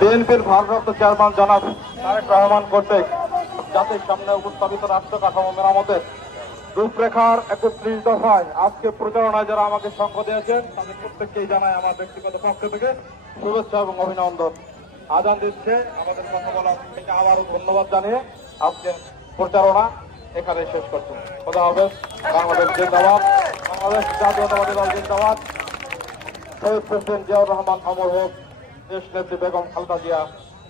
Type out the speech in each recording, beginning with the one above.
বিএনপির ভারপ্রাপ্ত চেয়ারম্যান জনাব তারেক রহমান কর্তৃক জাতির সামনে উপস্থাপিত রাষ্ট্র কাঠামো মেরামতের রূপরেখার 31 দফায় আজকে প্রচারণায় যারা আমাকে সঙ্গ দিয়েছেন তাদের প্রত্যেককেই জানাই আমার ব্যক্তিগত পক্ষ থেকে শুভেচ্ছা এবং অভিনন্দন। আজান দিচ্ছে আমাদের কথা বলার থেকে আবারও ধন্যবাদ জানিয়ে আজকে প্রচারণা এখানে শেষ করছি। খোদা হাফেজ। বাংলাদেশ জিন্দাবাদ, বাংলাদেশ জাতীয়তাবাদী দল জিন্দাবাদ, শহীদ প্রেসিডেন্ট জিয়াউর রহমান অমর হোক, দেশ নেত্রী বেগম খালেদা জিয়া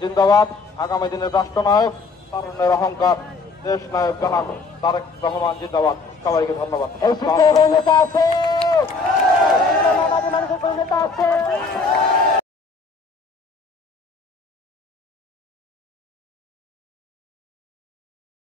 জিন্দাবাদ, আগামী দিনের রাষ্ট্রনায়ক তারুণ্যের অহংকার দেশ নায়ক জনাব তারেক রহমান জিন্দাবাদ। সবাইকে ধন্যবাদ।